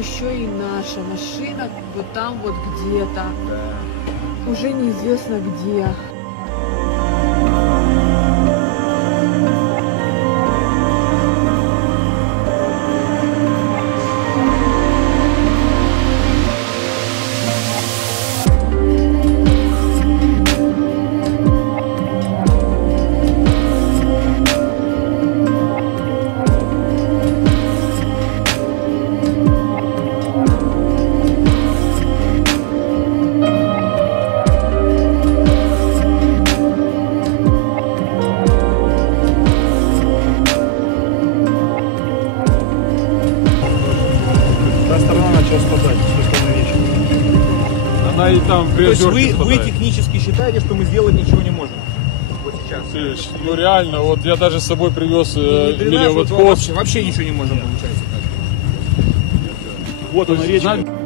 еще и наша машина вот там вот где-то. Да. Уже неизвестно где. Спадать, она и там то есть вы технически считаете, что мы сделать ничего не можем? Вот сейчас. Ну реально, вот я даже с собой привез мелиоводхоз. Вообще ничего не можем, получается. Вот она речка.